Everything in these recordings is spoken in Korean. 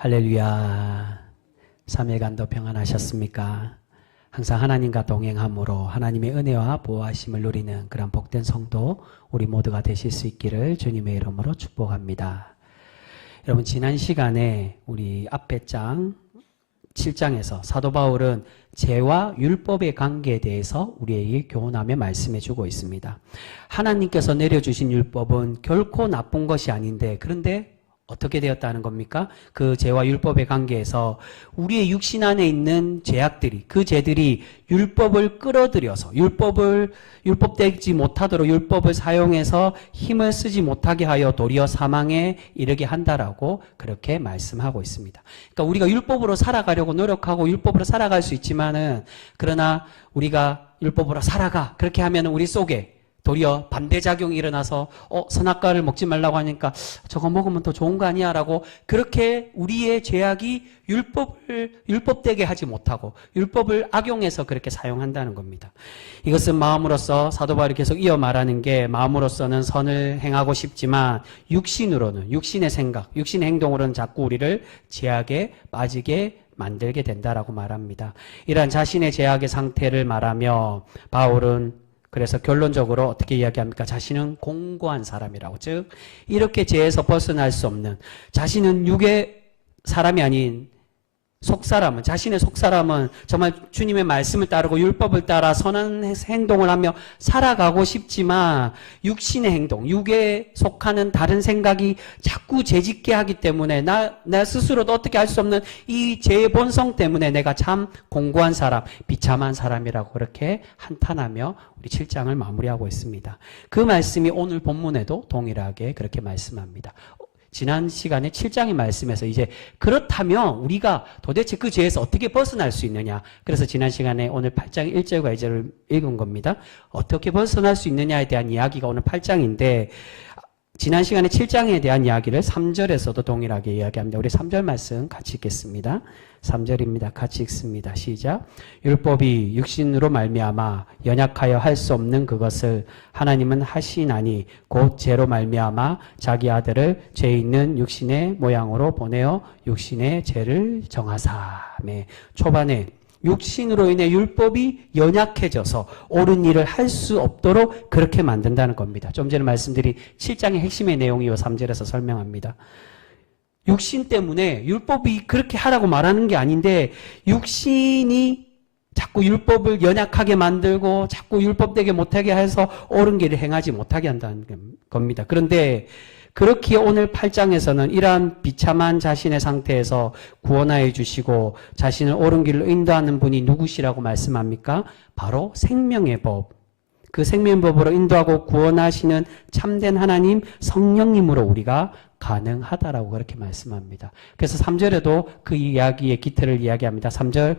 할렐루야. 3일간도 평안하셨습니까? 항상 하나님과 동행함으로 하나님의 은혜와 보호하심을 누리는 그런 복된 성도 우리 모두가 되실 수 있기를 주님의 이름으로 축복합니다. 여러분, 지난 시간에 우리 앞에 장 7장에서 사도 바울은 죄와 율법의 관계에 대해서 우리에게 교훈하며 말씀해 주고 있습니다. 하나님께서 내려주신 율법은 결코 나쁜 것이 아닌데, 그런데 어떻게 되었다는 겁니까? 그 죄와 율법의 관계에서 우리의 육신 안에 있는 죄악들이, 그 죄들이 율법을 끌어들여서 율법되지 못하도록 율법을 사용해서 힘을 쓰지 못하게 하여 도리어 사망에 이르게 한다라고 그렇게 말씀하고 있습니다. 그러니까 우리가 율법으로 살아가려고 노력하고 율법으로 살아갈 수 있지만은, 그러나 우리가 율법으로 살아가 그렇게 하면 우리 속에 도리어 반대작용이 일어나서 선악과를 먹지 말라고 하니까 저거 먹으면 더 좋은 거 아니야 라고, 그렇게 우리의 죄악이 율법되게 하지 못하고 율법을 악용해서 그렇게 사용한다는 겁니다. 이것은 마음으로서 사도 바울이 계속 이어 말하는 게, 마음으로서는 선을 행하고 싶지만 육신으로는, 육신의 생각, 육신의 행동으로는 자꾸 우리를 죄악에 빠지게 만들게 된다라고 말합니다. 이러한 자신의 죄악의 상태를 말하며 바울은 그래서 결론적으로 어떻게 이야기합니까? 자신은 공고한 사람이라고. 즉, 이렇게 죄에서 벗어날 수 없는, 자신은 육의 사람이 아닌 속사람은, 자신의 속사람은 정말 주님의 말씀을 따르고 율법을 따라 선한 행동을 하며 살아가고 싶지만, 육신의 행동, 육에 속하는 다른 생각이 자꾸 죄짓게 하기 때문에 나 스스로도 어떻게 할 수 없는 이 죄의 본성 때문에 내가 참 공고한 사람, 비참한 사람이라고 그렇게 한탄하며 우리 7장을 마무리하고 있습니다. 그 말씀이 오늘 본문에도 동일하게 그렇게 말씀합니다. 지난 시간에 7장의 말씀에서 이제 그렇다면 우리가 도대체 그 죄에서 어떻게 벗어날 수 있느냐. 그래서 지난 시간에 오늘 8장 1절과 2절을 읽은 겁니다. 어떻게 벗어날 수 있느냐에 대한 이야기가 오늘 8장인데, 지난 시간에 7장에 대한 이야기를 3절에서도 동일하게 이야기합니다. 우리 3절 말씀 같이 읽겠습니다. 3절입니다. 같이 읽습니다. 시작. 율법이 육신으로 말미암아 연약하여 할 수 없는 그것을 하나님은 하시나니 곧 죄로 말미암아 자기 아들을 죄 있는 육신의 모양으로 보내어 육신의 죄를 정하사. 네. 초반에 육신으로 인해 율법이 연약해져서 옳은 일을 할 수 없도록 그렇게 만든다는 겁니다. 좀 전에 말씀드린 7장의 핵심의 내용이 이 3절에서 설명합니다. 육신 때문에 율법이 그렇게 하라고 말하는 게 아닌데, 육신이 자꾸 율법을 연약하게 만들고 자꾸 율법되게 못하게 해서 옳은 길을 행하지 못하게 한다는 겁니다. 그런데 그렇기에 오늘 8장에서는 이러한 비참한 자신의 상태에서 구원하여 주시고 자신을 옳은 길로 인도하는 분이 누구시라고 말씀합니까? 바로 생명의 법. 그 생명의 법으로 인도하고 구원하시는 참된 하나님 성령님으로 우리가 가능하다라고 그렇게 말씀합니다. 그래서 3절에도 그 이야기의 기틀을 이야기합니다. 3절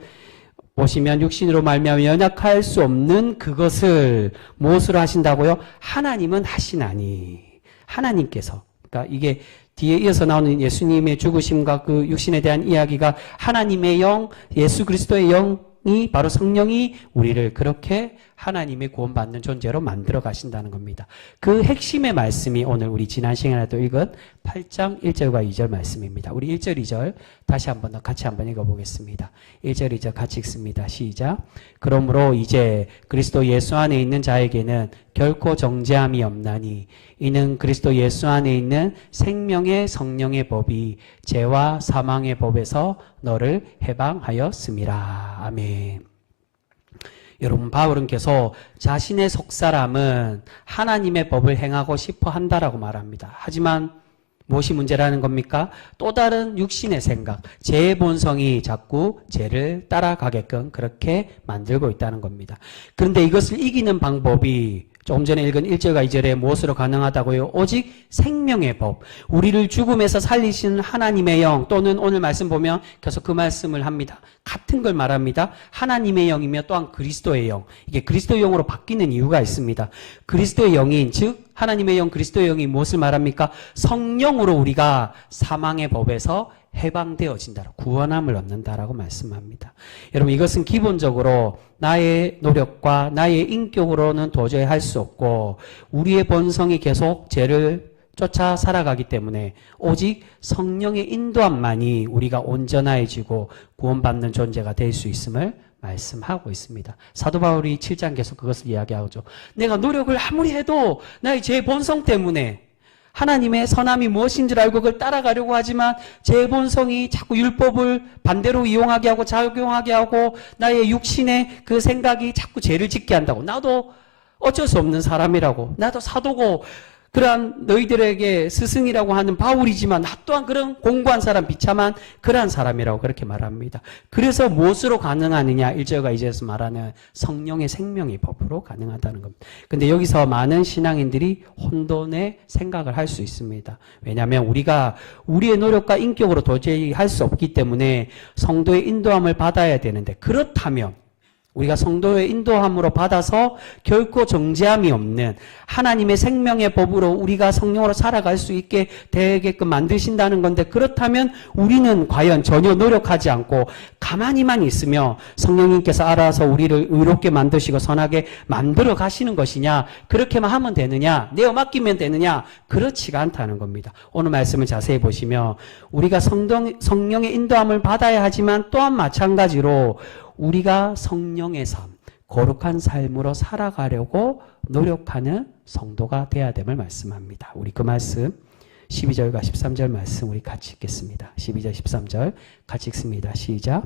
보시면 육신으로 말미암아 연약할 수 없는 그것을 무엇으로 하신다고요? 하나님은 하시나니. 하나님께서. 그러니까 이게 뒤에 이어서 나오는 예수님의 죽으심과 그 육신에 대한 이야기가 하나님의 영, 예수 그리스도의 영이 바로 성령이 우리를 그렇게 하나님의 구원받는 존재로 만들어 가신다는 겁니다. 그 핵심의 말씀이 오늘 우리 지난 시간에도 읽은 8장 1절과 2절 말씀입니다. 우리 1절, 2절 다시 한번 더 같이 한번 읽어보겠습니다. 1절, 2절 같이 읽습니다. 시작. 그러므로 이제 그리스도 예수 안에 있는 자에게는 결코 정죄함이 없나니 이는 그리스도 예수 안에 있는 생명의 성령의 법이 죄와 사망의 법에서 너를 해방하였음이라. 아멘. 여러분, 바울은 계속 자신의 속사람은 하나님의 법을 행하고 싶어 한다라고 말합니다. 하지만 무엇이 문제라는 겁니까? 또 다른 육신의 생각, 죄의 본성이 자꾸 죄를 따라가게끔 그렇게 만들고 있다는 겁니다. 그런데 이것을 이기는 방법이 조금 전에 읽은 1절과 2절에 무엇으로 가능하다고요? 오직 생명의 법. 우리를 죽음에서 살리시는 하나님의 영, 또는 오늘 말씀 보면 계속 그 말씀을 합니다. 같은 걸 말합니다. 하나님의 영이며 또한 그리스도의 영. 이게 그리스도의 영으로 바뀌는 이유가 있습니다. 그리스도의 영인, 즉 하나님의 영, 그리스도의 영이 무엇을 말합니까? 성령으로 우리가 사망의 법에서 해방되어진다, 구원함을 얻는다라고 말씀합니다. 여러분, 이것은 기본적으로 나의 노력과 나의 인격으로는 도저히 할 수 없고, 우리의 본성이 계속 죄를 쫓아 살아가기 때문에 오직 성령의 인도함만이 우리가 온전해지고 구원받는 존재가 될 수 있음을 말씀하고 있습니다. 사도 바울이 7장 계속 그것을 이야기하죠. 내가 노력을 아무리 해도 나의 제 본성 때문에 하나님의 선함이 무엇인 줄 알고 그걸 따라가려고 하지만 제 본성이 자꾸 율법을 반대로 이용하게 하고 작용하게 하고 나의 육신의 그 생각이 자꾸 죄를 짓게 한다고. 나도 어쩔 수 없는 사람이라고. 나도 사도고 그러한 너희들에게 스승이라고 하는 바울이지만 나 또한 그런 공고한 사람, 비참한 그러한 사람이라고 그렇게 말합니다. 그래서 무엇으로 가능하느냐? 1절과 2절에서 말하는 성령의 생명의 법으로 가능하다는 겁니다. 근데 여기서 많은 신앙인들이 혼돈의 생각을 할 수 있습니다. 왜냐하면 우리가 우리의 노력과 인격으로 도저히 할 수 없기 때문에 성도의 인도함을 받아야 되는데, 그렇다면 우리가 성도의 인도함으로 받아서 결코 정죄함이 없는 하나님의 생명의 법으로 우리가 성령으로 살아갈 수 있게 되게끔 만드신다는 건데, 그렇다면 우리는 과연 전혀 노력하지 않고 가만히만 있으며 성령님께서 알아서 우리를 의롭게 만드시고 선하게 만들어 가시는 것이냐, 그렇게만 하면 되느냐, 내어 맡기면 되느냐? 그렇지가 않다는 겁니다. 오늘 말씀을 자세히 보시면 우리가 성령의 인도함을 받아야 하지만 또한 마찬가지로 우리가 성령의 삶, 거룩한 삶으로 살아가려고 노력하는 성도가 되어야 됨을 말씀합니다. 우리 그 말씀 12절과 13절 말씀 우리 같이 읽겠습니다. 12절 13절 같이 읽습니다. 시작.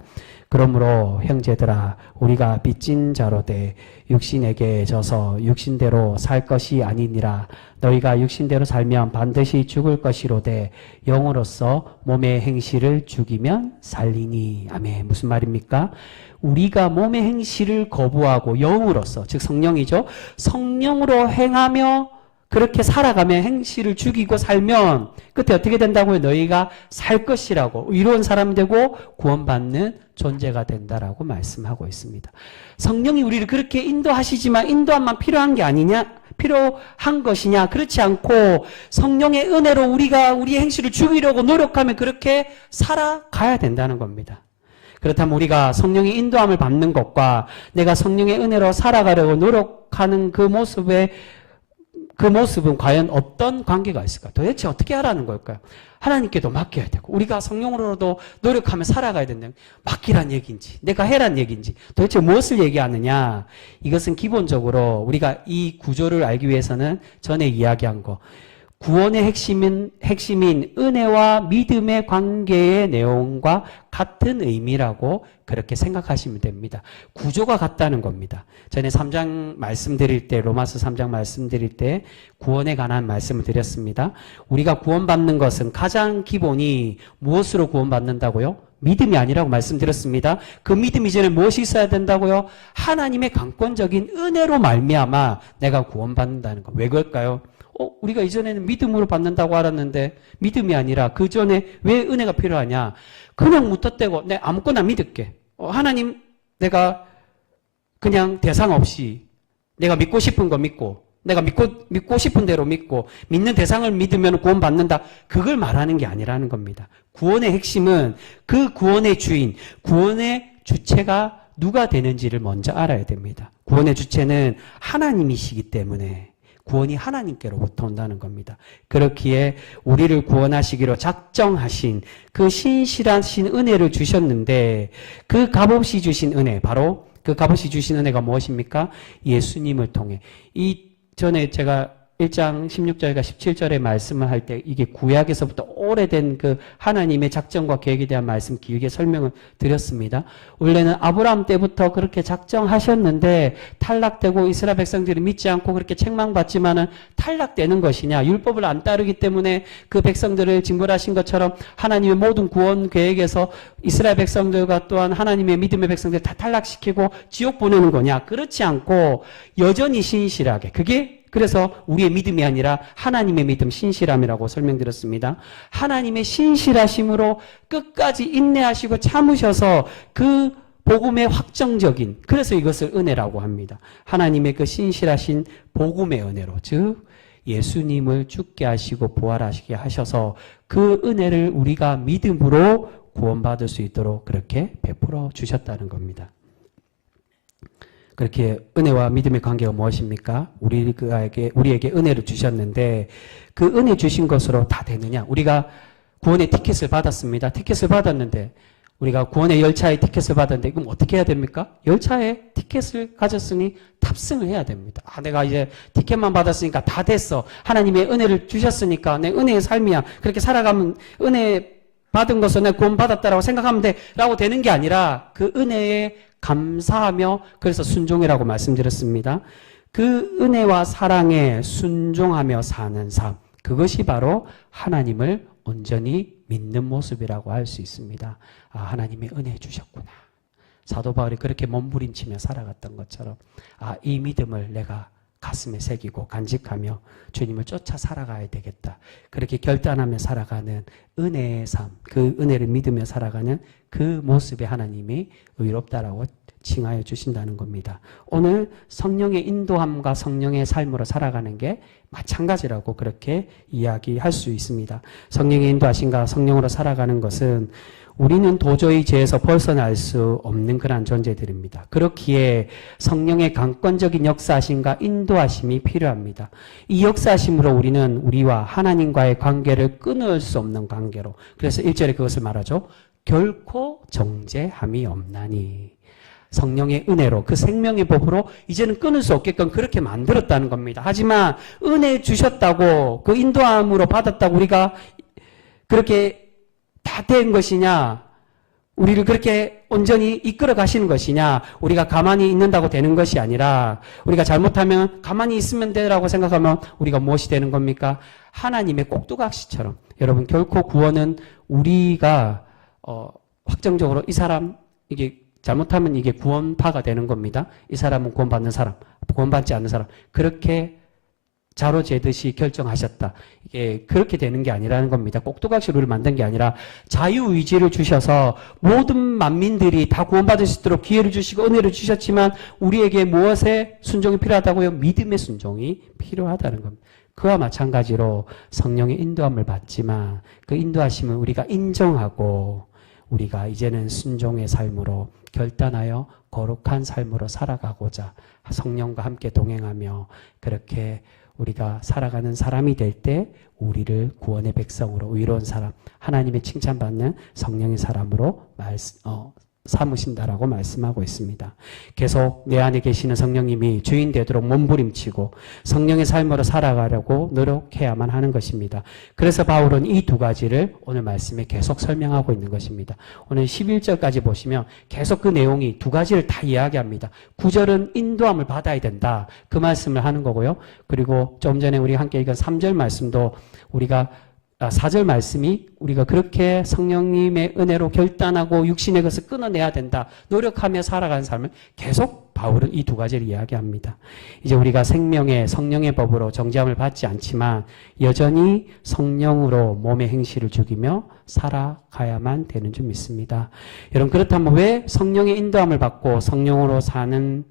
그러므로 형제들아, 우리가 빚진 자로 돼 육신에게 져서 육신대로 살 것이 아니니라. 너희가 육신대로 살면 반드시 죽을 것이로되 영으로서 몸의 행실을 죽이면 살리니. 아멘. 무슨 말입니까? 우리가 몸의 행실을 거부하고 영으로서, 즉 성령이죠, 성령으로 행하며 그렇게 살아가며 행실을 죽이고 살면 끝에 어떻게 된다고요? 너희가 살 것이라고, 의로운 사람이 되고 구원받는 존재가 된다라고 말씀하고 있습니다. 성령이 우리를 그렇게 인도하시지만 인도함만 필요한 게 아니냐? 필요한 것이냐? 그렇지 않고 성령의 은혜로 우리가 우리의 행실을 죽이려고 노력하면 그렇게 살아가야 된다는 겁니다. 그렇다면 우리가 성령의 인도함을 받는 것과 내가 성령의 은혜로 살아가려고 노력하는 그 모습은 과연 어떤 관계가 있을까? 도대체 어떻게 하라는 걸까요? 하나님께도 맡겨야 되고 우리가 성령으로도 노력하며 살아가야 된다. 맡기란 얘기인지 내가 해란 얘기인지 도대체 무엇을 얘기하느냐? 이것은 기본적으로 우리가 이 구조를 알기 위해서는 전에 이야기한 거, 구원의 핵심인 은혜와 믿음의 관계의 내용과 같은 의미라고 그렇게 생각하시면 됩니다. 구조가 같다는 겁니다. 전에 3장 말씀드릴 때, 로마서 3장 말씀드릴 때 구원에 관한 말씀을 드렸습니다. 우리가 구원받는 것은 가장 기본이 무엇으로 구원받는다고요? 믿음이 아니라고 말씀드렸습니다. 그 믿음 이전에 무엇이 있어야 된다고요? 하나님의 강권적인 은혜로 말미암아 내가 구원받는다는 거. 왜 그럴까요? 우리가 이전에는 믿음으로 받는다고 알았는데 믿음이 아니라 그 전에 왜 은혜가 필요하냐? 그냥 무턱대고 내 아무거나 믿을게. 하나님, 내가 그냥 대상 없이 내가 믿고 싶은 거 믿고 내가 믿고 싶은 대로 믿고 믿는 대상을 믿으면 구원받는다. 그걸 말하는 게 아니라는 겁니다. 구원의 핵심은 그 구원의 주인, 구원의 주체가 누가 되는지를 먼저 알아야 됩니다. 구원의 주체는 하나님이시기 때문에 구원이 하나님께로부터 온다는 겁니다. 그렇기에 우리를 구원하시기로 작정하신 그 신실하신 은혜를 주셨는데, 그 값없이 주신 은혜, 바로 그 값없이 주신 은혜가 무엇입니까? 예수님을 통해. 이 전에 제가 1장 16절과 17절의 말씀을 할 때 이게 구약에서부터 오래된 그 하나님의 작정과 계획에 대한 말씀 길게 설명을 드렸습니다. 원래는 아브라함 때부터 그렇게 작정하셨는데 탈락되고 이스라엘 백성들이 믿지 않고 그렇게 책망받지만은 탈락되는 것이냐? 율법을 안 따르기 때문에 그 백성들을 징벌하신 것처럼 하나님의 모든 구원 계획에서 이스라엘 백성들과 또한 하나님의 믿음의 백성들 다 탈락시키고 지옥 보내는 거냐? 그렇지 않고 여전히 신실하게, 그래서 우리의 믿음이 아니라 하나님의 믿음, 신실함이라고 설명드렸습니다. 하나님의 신실하심으로 끝까지 인내하시고 참으셔서 그 복음의 확정적인, 그래서 이것을 은혜라고 합니다. 하나님의 그 신실하신 복음의 은혜로, 즉 예수님을 죽게 하시고 부활하시게 하셔서 그 은혜를 우리가 믿음으로 구원받을 수 있도록 그렇게 베풀어 주셨다는 겁니다. 그렇게 은혜와 믿음의 관계가 무엇입니까? 우리에게 은혜를 주셨는데 그 은혜 주신 것으로 다 되느냐? 우리가 구원의 티켓을 받았습니다. 티켓을 받았는데 우리가 구원의 열차의 티켓을 받았는데 그럼 어떻게 해야 됩니까? 열차에 티켓을 가졌으니 탑승을 해야 됩니다. 내가 이제 티켓만 받았으니까 다 됐어. 하나님의 은혜를 주셨으니까 내 은혜의 삶이야. 그렇게 살아가면 은혜 받은 것을 내가 구원 받았다라고 생각하면 돼. 라고 되는 게 아니라 그 은혜에 감사하며 그래서 순종이라고 말씀드렸습니다. 그 은혜와 사랑에 순종하며 사는 삶. 그것이 바로 하나님을 온전히 믿는 모습이라고 할 수 있습니다. 하나님이 은혜 주셨구나. 사도 바울이 그렇게 몸부림치며 살아갔던 것처럼 이 믿음을 내가 가슴에 새기고 간직하며 주님을 쫓아 살아가야 되겠다. 그렇게 결단하며 살아가는 은혜의 삶, 그 은혜를 믿으며 살아가는 그 모습에 하나님이 의롭다라고 칭하여 주신다는 겁니다. 오늘 성령의 인도함과 성령의 삶으로 살아가는 게 마찬가지라고 그렇게 이야기할 수 있습니다. 성령의 인도하심과 성령으로 살아가는 것은 우리는 도저히 죄에서 벗어날 수 없는 그러한 존재들입니다. 그렇기에 성령의 강권적인 역사하심과 인도하심이 필요합니다. 이 역사하심으로 우리는 우리와 하나님과의 관계를 끊을 수 없는 관계로, 그래서 1절에 그것을 말하죠. 결코 정죄함이 없나니. 성령의 은혜로 그 생명의 법으로 이제는 끊을 수 없게끔 그렇게 만들었다는 겁니다. 하지만 은혜 주셨다고 그 인도함으로 받았다고 우리가 그렇게 다 된 것이냐, 우리를 그렇게 온전히 이끌어 가시는 것이냐, 우리가 가만히 있는다고 되는 것이 아니라 우리가 잘못하면 가만히 있으면 되라고 생각하면 우리가 무엇이 되는 겁니까? 하나님의 꼭두각시처럼. 여러분, 결코 구원은 우리가 확정적으로 이 사람 이게 잘못하면 이게 구원파가 되는 겁니다. 이 사람은 구원받는 사람, 구원받지 않는 사람, 그렇게 자로 재듯이 결정하셨다. 이게 그렇게 되는 게 아니라는 겁니다. 꼭두각시로 우리를 만든 게 아니라 자유의지를 주셔서 모든 만민들이 다 구원받을 수 있도록 기회를 주시고 은혜를 주셨지만 우리에게 무엇에 순종이 필요하다고요? 믿음의 순종이 필요하다는 겁니다. 그와 마찬가지로 성령의 인도함을 받지만 그 인도하심을 우리가 인정하고 우리가 이제는 순종의 삶으로 결단하여 거룩한 삶으로 살아가고자 성령과 함께 동행하며 그렇게 우리가 살아가는 사람이 될 때 우리를 구원의 백성으로 의로운 사람, 하나님의 칭찬받는 성령의 사람으로 삼으신다라고 말씀하고 있습니다. 계속 내 안에 계시는 성령님이 주인 되도록 몸부림치고 성령의 삶으로 살아가려고 노력해야만 하는 것입니다. 그래서 바울은 이 두 가지를 오늘 말씀에 계속 설명하고 있는 것입니다. 오늘 11절까지 보시면 계속 그 내용이 두 가지를 다 이야기합니다. 9절은 인도함을 받아야 된다. 그 말씀을 하는 거고요. 그리고 좀 전에 우리 함께 읽은 3절 말씀도 우리가 4절 말씀이 우리가 그렇게 성령님의 은혜로 결단하고 육신의 것을 끊어내야 된다. 노력하며 살아가는 삶을 계속 바울은 이 두 가지를 이야기합니다. 이제 우리가 생명의 성령의 법으로 정죄함을 받지 않지만 여전히 성령으로 몸의 행실을 죽이며 살아가야만 되는 줄 믿습니다. 여러분, 그렇다면 왜 성령의 인도함을 받고 성령으로 사는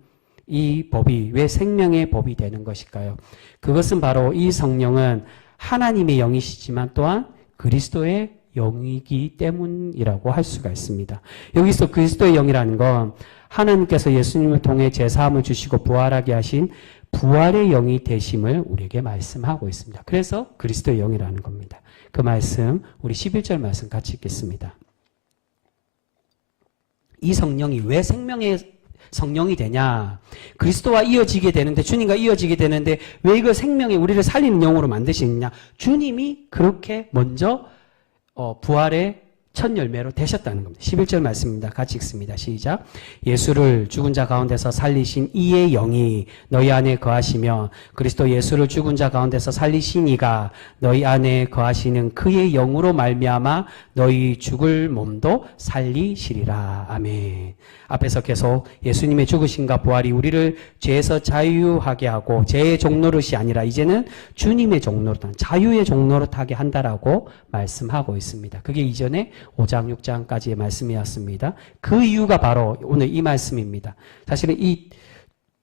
이 법이 왜 생명의 법이 되는 것일까요? 그것은 바로 이 성령은 하나님의 영이시지만 또한 그리스도의 영이기 때문이라고 할 수가 있습니다. 여기서 그리스도의 영이라는 건 하나님께서 예수님을 통해 제사함을 주시고 부활하게 하신 부활의 영이 되심을 우리에게 말씀하고 있습니다. 그래서 그리스도의 영이라는 겁니다. 그 말씀 우리 11절 말씀 같이 읽겠습니다. 이 성령이 왜 생명의 성령이 되냐? 그리스도와 이어지게 되는데, 주님과 이어지게 되는데 왜 이걸 생명의 우리를 살리는 영으로 만드시느냐? 주님이 그렇게 먼저 부활의 첫 열매로 되셨다는 겁니다. 11절 말씀입니다. 같이 읽습니다. 시작. 예수를 죽은 자 가운데서 살리신 이의 영이 너희 안에 거하시며 그리스도 예수를 죽은 자 가운데서 살리신 이가 너희 안에 거하시는 그의 영으로 말미암아 너희 죽을 몸도 살리시리라. 아멘. 앞에서 계속 예수님의 죽으심과 부활이 우리를 죄에서 자유하게 하고 죄의 종노릇이 아니라 이제는 주님의 종노릇, 자유의 종노릇하게 한다라고 말씀하고 있습니다. 그게 이전에 5장, 6장까지의 말씀이었습니다. 그 이유가 바로 오늘 이 말씀입니다. 사실은 이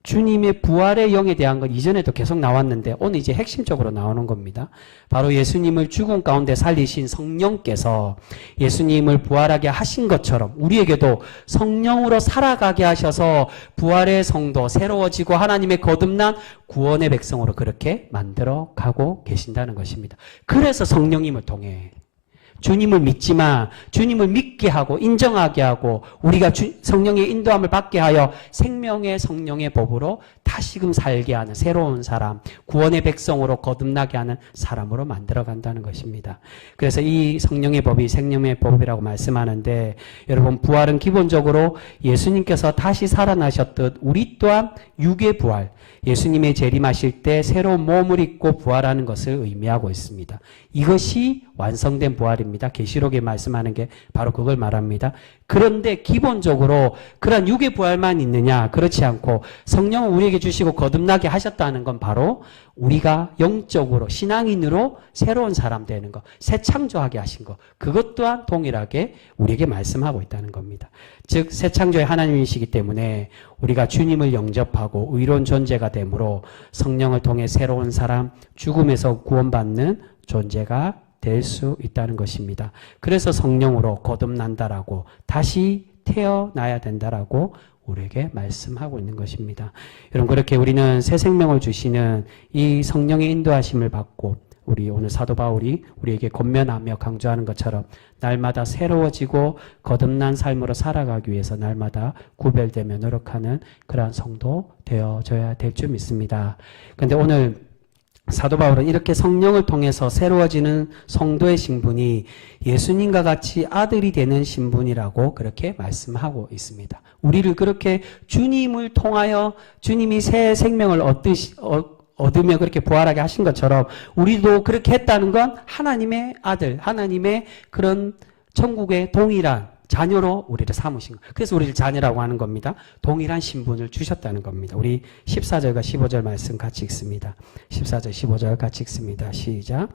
주님의 부활의 영에 대한 건 이전에도 계속 나왔는데 오늘 이제 핵심적으로 나오는 겁니다. 바로 예수님을 죽음 가운데 살리신 성령께서 예수님을 부활하게 하신 것처럼 우리에게도 성령으로 살아가게 하셔서 부활의 성도, 새로워지고 하나님의 거듭난 구원의 백성으로 그렇게 만들어 가고 계신다는 것입니다. 그래서 성령님을 통해 주님을 믿지만 주님을 믿게 하고 인정하게 하고 우리가 성령의 인도함을 받게 하여 생명의 성령의 법으로 다시금 살게 하는 새로운 사람, 구원의 백성으로 거듭나게 하는 사람으로 만들어간다는 것입니다. 그래서 이 성령의 법이 생명의 법이라고 말씀하는데 여러분 부활은 기본적으로 예수님께서 다시 살아나셨듯 우리 또한 육의 부활, 예수님의 재림하실 때 새로운 몸을 입고 부활하는 것을 의미하고 있습니다. 이것이 완성된 부활입니다. 계시록에 말씀하는 게 바로 그걸 말합니다. 그런데 기본적으로 그런 육의 부활만 있느냐? 그렇지 않고 성령을 우리에게 주시고 거듭나게 하셨다는 건 바로 우리가 영적으로 신앙인으로 새로운 사람 되는 것, 새 창조하게 하신 것, 그것 또한 동일하게 우리에게 말씀하고 있다는 겁니다. 즉 새 창조의 하나님이시기 때문에 우리가 주님을 영접하고 의로운 존재가 되므로 성령을 통해 새로운 사람, 죽음에서 구원받는 존재가 될 수 있다는 것입니다. 그래서 성령으로 거듭난다라고 다시 태어나야 된다라고 우리에게 말씀하고 있는 것입니다. 여러분 그렇게 우리는 새 생명을 주시는 이 성령의 인도하심을 받고 우리 오늘 사도 바울이 우리에게 권면하며 강조하는 것처럼 날마다 새로워지고 거듭난 삶으로 살아가기 위해서 날마다 구별되며 노력하는 그러한 성도 되어져야 될 줄 믿습니다. 그런데 오늘 사도 바울은 이렇게 성령을 통해서 새로워지는 성도의 신분이 예수님과 같이 아들이 되는 신분이라고 그렇게 말씀하고 있습니다. 우리를 그렇게 주님을 통하여 주님이 새 생명을 얻으며 그렇게 부활하게 하신 것처럼 우리도 그렇게 했다는 건 하나님의 아들, 하나님의 그런 천국의 동일한 자녀로 우리를 삼으신 것. 그래서 우리를 자녀라고 하는 겁니다. 동일한 신분을 주셨다는 겁니다. 우리 14절과 15절 말씀 같이 읽습니다. 14절, 15절 같이 읽습니다. 시작.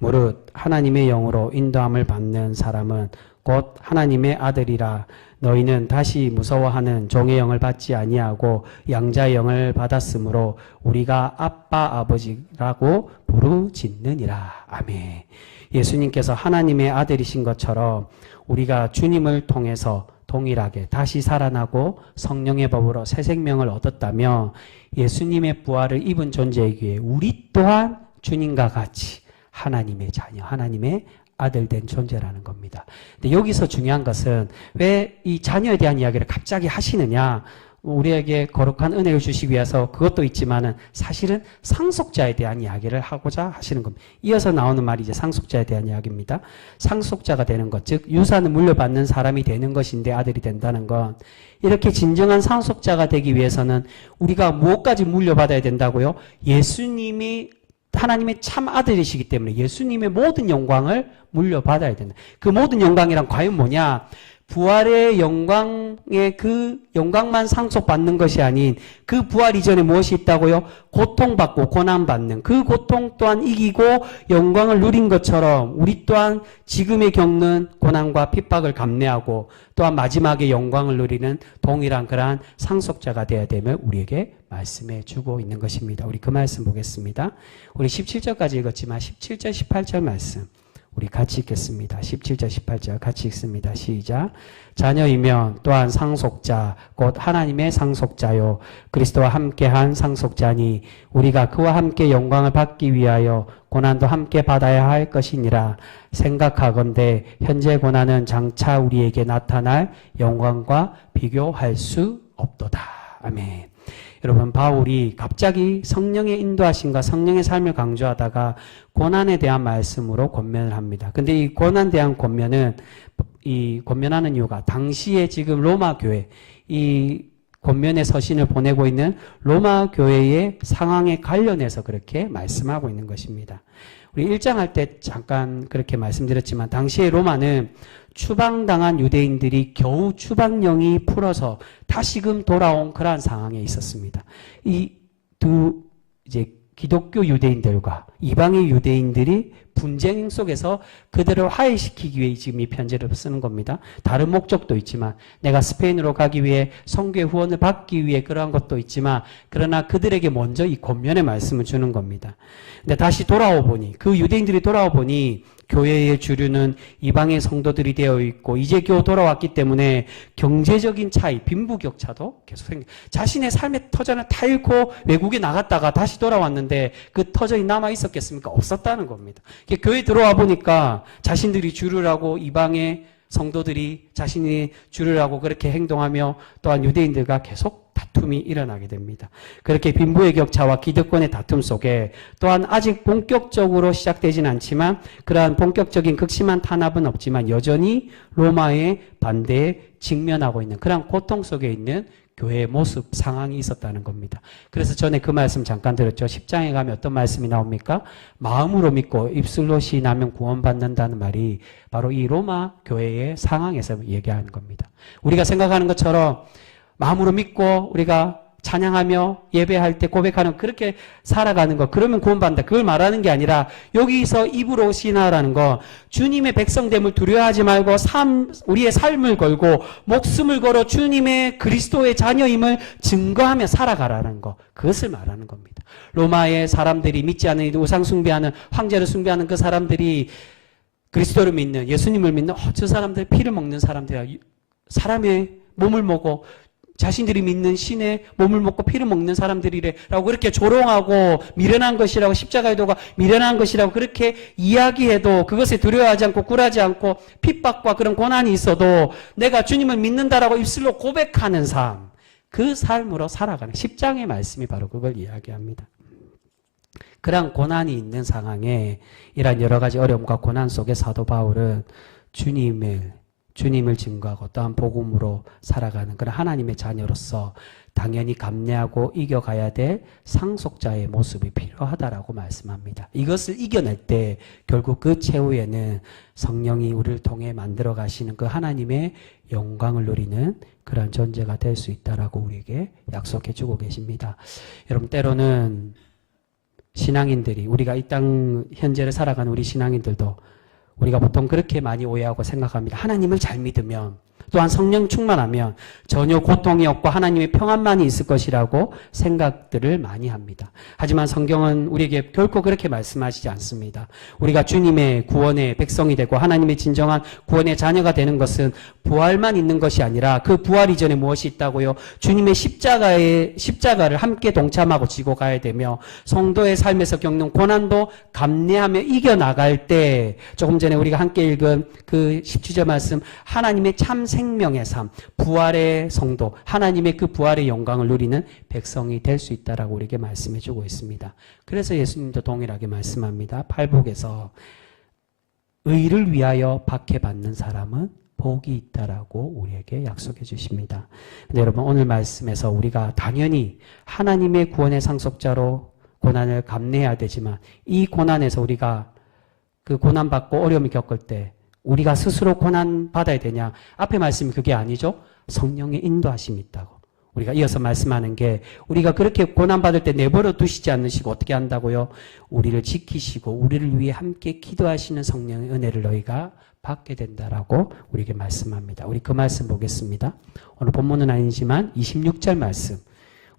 무릇 하나님의 영으로 인도함을 받는 사람은 곧 하나님의 아들이라. 너희는 다시 무서워하는 종의 영을 받지 아니하고 양자의 영을 받았으므로 우리가 아빠 아버지라고 부르짖느니라. 아멘. 예수님께서 하나님의 아들이신 것처럼 우리가 주님을 통해서 동일하게 다시 살아나고 성령의 법으로 새 생명을 얻었다며 예수님의 부활을 입은 존재이기에 우리 또한 주님과 같이 하나님의 자녀, 하나님의 아들 된 존재라는 겁니다. 근데 여기서 중요한 것은 왜 이 자녀에 대한 이야기를 갑자기 하시느냐? 우리에게 거룩한 은혜를 주시기 위해서 그것도 있지만은 사실은 상속자에 대한 이야기를 하고자 하시는 겁니다. 이어서 나오는 말이 이제 상속자에 대한 이야기입니다. 상속자가 되는 것, 즉 유산을 물려받는 사람이 되는 것인데 아들이 된다는 건 이렇게 진정한 상속자가 되기 위해서는 우리가 무엇까지 물려받아야 된다고요? 예수님이 하나님의 참 아들이시기 때문에 예수님의 모든 영광을 물려받아야 된다. 그 모든 영광이란 과연 뭐냐? 부활의 영광의 그 영광만 상속받는 것이 아닌 그 부활 이전에 무엇이 있다고요? 고통받고 고난받는 그 고통 또한 이기고 영광을 누린 것처럼 우리 또한 지금에 겪는 고난과 핍박을 감내하고 또한 마지막에 영광을 누리는 동일한 그러한 상속자가 되어야 됨을 우리에게 말씀해 주고 있는 것입니다. 우리 그 말씀 보겠습니다. 우리 17절까지 읽었지만 17절 18절 말씀 우리 같이 읽겠습니다. 17절 18절 같이 읽습니다. 시작. 자녀이면 또한 상속자 곧 하나님의 상속자요 그리스도와 함께한 상속자니 우리가 그와 함께 영광을 받기 위하여 고난도 함께 받아야 할 것이니라. 생각하건대 현재 고난은 장차 우리에게 나타날 영광과 비교할 수 없도다. 아멘. 여러분 바울이 갑자기 성령의 인도하심과 성령의 삶을 강조하다가 고난에 대한 말씀으로 권면을 합니다. 근데 이 고난에 대한 권면은 이 권면하는 이유가 당시에 지금 로마 교회 이 권면의 서신을 보내고 있는 로마 교회의 상황에 관련해서 그렇게 말씀하고 있는 것입니다. 우리 1장 할 때 잠깐 그렇게 말씀드렸지만 당시에 로마는 추방당한 유대인들이 겨우 추방령이 풀어서 다시금 돌아온 그러한 상황에 있었습니다. 이 두 이제 기독교 유대인들과 이방의 유대인들이 분쟁 속에서 그들을 화해시키기 위해 지금 이 편지를 쓰는 겁니다. 다른 목적도 있지만 내가 스페인으로 가기 위해 선교의 후원을 받기 위해 그러한 것도 있지만 그러나 그들에게 먼저 이 권면의 말씀을 주는 겁니다. 근데 다시 돌아오 보니 그 유대인들이 돌아오 보니 교회의 주류는 이방의 성도들이 되어 있고 이제 겨우 돌아왔기 때문에 경제적인 차이, 빈부격차도 계속 자신의 삶의 터전을 다 잃고 외국에 나갔다가 다시 돌아왔는데 그 터전이 남아 있었겠습니까? 없었다는 겁니다. 교회에 들어와 보니까 자신들이 주류라고 이방의 성도들이 자신이 주류라고 그렇게 행동하며 또한 유대인들과 계속 다툼이 일어나게 됩니다. 그렇게 빈부의 격차와 기득권의 다툼 속에 또한 아직 본격적으로 시작되진 않지만 그러한 본격적인 극심한 탄압은 없지만 여전히 로마의 반대에 직면하고 있는 그러한 고통 속에 있는 교회의 모습, 상황이 있었다는 겁니다. 그래서 전에 그 말씀 잠깐 드렸죠. 10장에 가면 어떤 말씀이 나옵니까? 마음으로 믿고 입술로 시인하면 구원받는다는 말이 바로 이 로마 교회의 상황에서 얘기하는 겁니다. 우리가 생각하는 것처럼 마음으로 믿고 우리가 찬양하며 예배할 때 고백하는 그렇게 살아가는 것, 그러면 구원받는다. 그걸 말하는 게 아니라 여기서 입으로 신하라는 거, 주님의 백성됨을 두려워하지 말고 우리의 삶을 걸고 목숨을 걸어 주님의 그리스도의 자녀임을 증거하며 살아가라는 거, 그것을 말하는 겁니다. 로마의 사람들이 믿지 않는 우상 숭배하는 황제를 숭배하는 그 사람들이 그리스도를 믿는 예수님을 믿는 저 사람들 피를 먹는 사람들이야. 사람의 몸을 먹고 자신들이 믿는 신의 몸을 먹고 피를 먹는 사람들이래라고 그렇게 조롱하고 미련한 것이라고 십자가의 도가 미련한 것이라고 그렇게 이야기해도 그것에 두려워하지 않고 굴하지 않고 핍박과 그런 고난이 있어도 내가 주님을 믿는다라고 입술로 고백하는 삶, 그 삶으로 살아가는 10장의 말씀이 바로 그걸 이야기합니다. 그런 고난이 있는 상황에 이런 여러 가지 어려움과 고난 속에 사도 바울은 주님을 증거하고 또한 복음으로 살아가는 그런 하나님의 자녀로서 당연히 감내하고 이겨가야 될 상속자의 모습이 필요하다라고 말씀합니다. 이것을 이겨낼 때 결국 그 최후에는 성령이 우리를 통해 만들어 가시는 그 하나님의 영광을 누리는 그런 존재가 될 수 있다라고 우리에게 약속해 주고 계십니다. 여러분, 때로는 신앙인들이 우리가 이 땅 현재를 살아가는 우리 신앙인들도 우리가 보통 그렇게 많이 오해하고 생각합니다. 하나님을 잘 믿으면 또한 성령 충만하면 전혀 고통이 없고 하나님의 평안만이 있을 것이라고 생각들을 많이 합니다. 하지만 성경은 우리에게 결코 그렇게 말씀하시지 않습니다. 우리가 주님의 구원의 백성이 되고 하나님의 진정한 구원의 자녀가 되는 것은 부활만 있는 것이 아니라 그 부활 이전에 무엇이 있다고요? 주님의 십자가를 함께 동참하고 지고 가야 되며 성도의 삶에서 겪는 고난도 감내하며 이겨나갈 때 조금 전에 우리가 함께 읽은 그 17절 말씀 하나님의 참 생명의 삶, 부활의 성도, 하나님의 그 부활의 영광을 누리는 백성이 될 수 있다라고 우리에게 말씀해 주고 있습니다. 그래서 예수님도 동일하게 말씀합니다. 팔복에서 의를 위하여 박해받는 사람은 복이 있다라고 우리에게 약속해 주십니다. 근데 여러분, 오늘 말씀에서 우리가 당연히 하나님의 구원의 상속자로 고난을 감내해야 되지만 이 고난에서 우리가 그 고난받고 어려움을 겪을 때 우리가 스스로 고난받아야 되냐? 앞에 말씀이 그게 아니죠? 성령의 인도하심이 있다고. 우리가 이어서 말씀하는 게 우리가 그렇게 고난받을 때 내버려 두시지 않으시고 어떻게 한다고요? 우리를 지키시고 우리를 위해 함께 기도하시는 성령의 은혜를 너희가 받게 된다라고 우리에게 말씀합니다. 우리 그 말씀 보겠습니다. 오늘 본문은 아니지만 26절 말씀.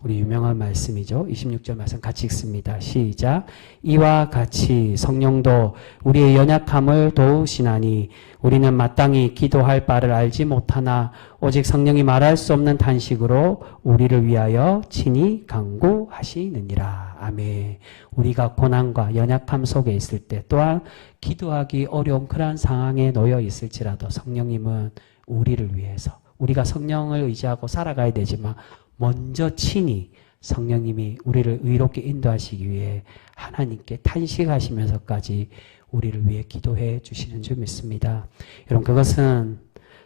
우리 유명한 말씀이죠. 26절 말씀 같이 읽습니다. 시작. 이와 같이 성령도 우리의 연약함을 도우시나니 우리는 마땅히 기도할 바를 알지 못하나 오직 성령이 말할 수 없는 탄식으로 우리를 위하여 친히 간구하시느니라. 아멘. 우리가 고난과 연약함 속에 있을 때 또한 기도하기 어려운 그러한 상황에 놓여 있을지라도 성령님은 우리를 위해서 우리가 성령을 의지하고 살아가야 되지만 먼저 친히 성령님이 우리를 의롭게 인도하시기 위해 하나님께 탄식하시면서까지 우리를 위해 기도해 주시는 줄 믿습니다. 여러분, 그것은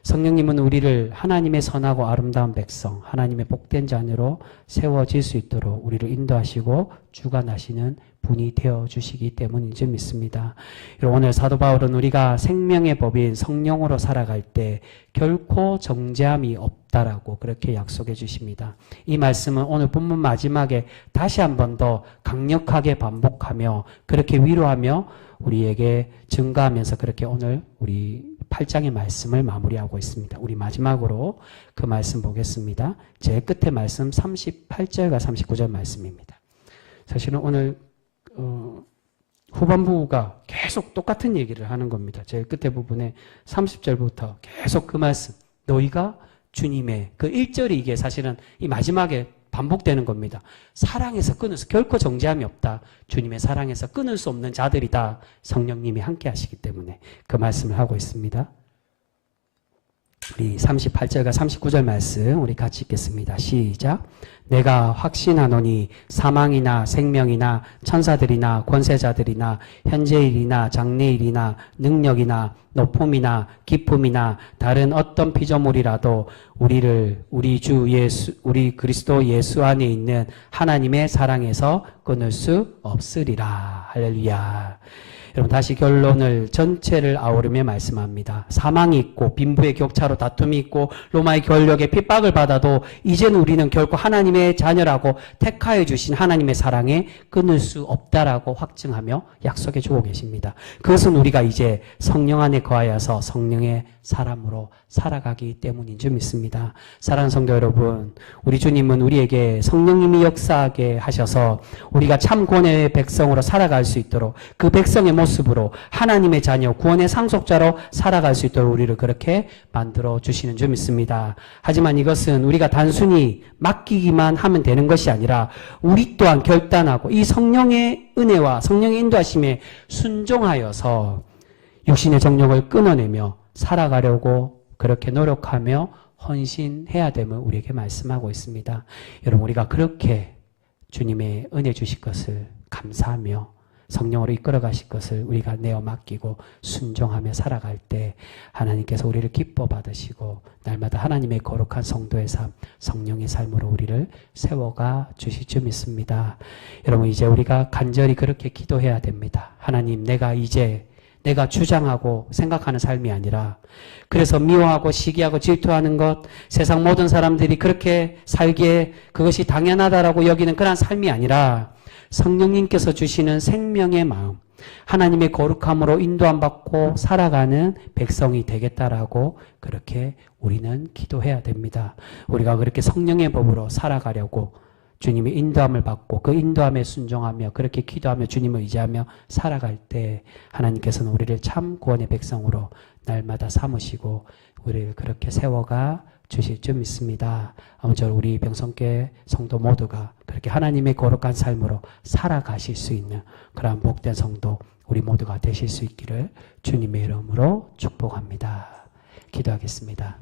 성령님은 우리를 하나님의 선하고 아름다운 백성, 하나님의 복된 자녀로 세워질 수 있도록 우리를 인도하시고 주관하시는 분이 되어주시기 때문인 줄 믿습니다. 오늘 사도 바울은 우리가 생명의 법인 성령으로 살아갈 때 결코 정죄함이 없다라고 그렇게 약속해 주십니다. 이 말씀은 오늘 본문 마지막에 다시 한 번 더 강력하게 반복하며 그렇게 위로하며 우리에게 증가하면서 그렇게 오늘 우리 8장의 말씀을 마무리하고 있습니다. 우리 마지막으로 그 말씀 보겠습니다. 제일 끝에 말씀 38절과 39절 말씀입니다. 사실은 오늘 후반부가 계속 똑같은 얘기를 하는 겁니다. 제일 끝에 부분에 30절부터 계속 그 말씀, 너희가 주님의 그 1절이 이게 사실은 이 마지막에 반복되는 겁니다. 사랑에서 끊을 수, 결코 정죄함이 없다. 주님의 사랑에서 끊을 수 없는 자들이다. 성령님이 함께 하시기 때문에 그 말씀을 하고 있습니다. 우리 38절과 39절 말씀 우리 같이 읽겠습니다. 시작. 내가 확신하노니 사망이나 생명이나 천사들이나 권세자들이나 현재일이나 장래일이나 능력이나 높음이나 깊음이나 다른 어떤 피조물이라도 우리 그리스도 예수 안에 있는 하나님의 사랑에서 끊을 수 없으리라. 할렐루야. 여러분 다시 결론을 전체를 아우르며 말씀합니다. 사망이 있고 빈부의 격차로 다툼이 있고 로마의 권력에 핍박을 받아도 이제는 우리는 결코 하나님의 자녀라고 택하여 주신 하나님의 사랑에 끊을 수 없다라고 확증하며 약속해 주고 계십니다. 그것은 우리가 이제 성령 안에 거하여서 성령의 사람으로 살아가기 때문인 줄 믿습니다. 사랑하는 성도 여러분, 우리 주님은 우리에게 성령님이 역사하게 하셔서 우리가 참 구원의 백성으로 살아갈 수 있도록 그 백성의 모습으로 하나님의 자녀, 구원의 상속자로 살아갈 수 있도록 우리를 그렇게 만들어 주시는 줄 믿습니다. 하지만 이것은 우리가 단순히 맡기기만 하면 되는 것이 아니라 우리 또한 결단하고 이 성령의 은혜와 성령의 인도하심에 순종하여서 육신의 정욕을 끊어내며 살아가려고 그렇게 노력하며 헌신해야 됨을 우리에게 말씀하고 있습니다. 여러분 우리가 그렇게 주님의 은혜 주실 것을 감사하며 성령으로 이끌어 가실 것을 우리가 내어 맡기고 순종하며 살아갈 때 하나님께서 우리를 기뻐 받으시고 날마다 하나님의 거룩한 성도의 삶, 성령의 삶으로 우리를 세워가 주실 줄 믿습니다. 여러분 이제 우리가 간절히 그렇게 기도해야 됩니다. 하나님 내가 주장하고 생각하는 삶이 아니라 그래서 미워하고 시기하고 질투하는 것, 세상 모든 사람들이 그렇게 살기에 그것이 당연하다라고 여기는 그런 삶이 아니라 성령님께서 주시는 생명의 마음, 하나님의 거룩함으로 인도함 받고 살아가는 백성이 되겠다라고 그렇게 우리는 기도해야 됩니다. 우리가 그렇게 성령의 법으로 살아가려고 주님의 인도함을 받고 그 인도함에 순종하며 그렇게 기도하며 주님을 의지하며 살아갈 때 하나님께서는 우리를 참 구원의 백성으로 날마다 삼으시고 우리를 그렇게 세워가 주실 줄 믿습니다. 아무쪼록 우리 병성교회 성도 모두가 그렇게 하나님의 거룩한 삶으로 살아가실 수 있는 그러한 복된 성도 우리 모두가 되실 수 있기를 주님의 이름으로 축복합니다. 기도하겠습니다.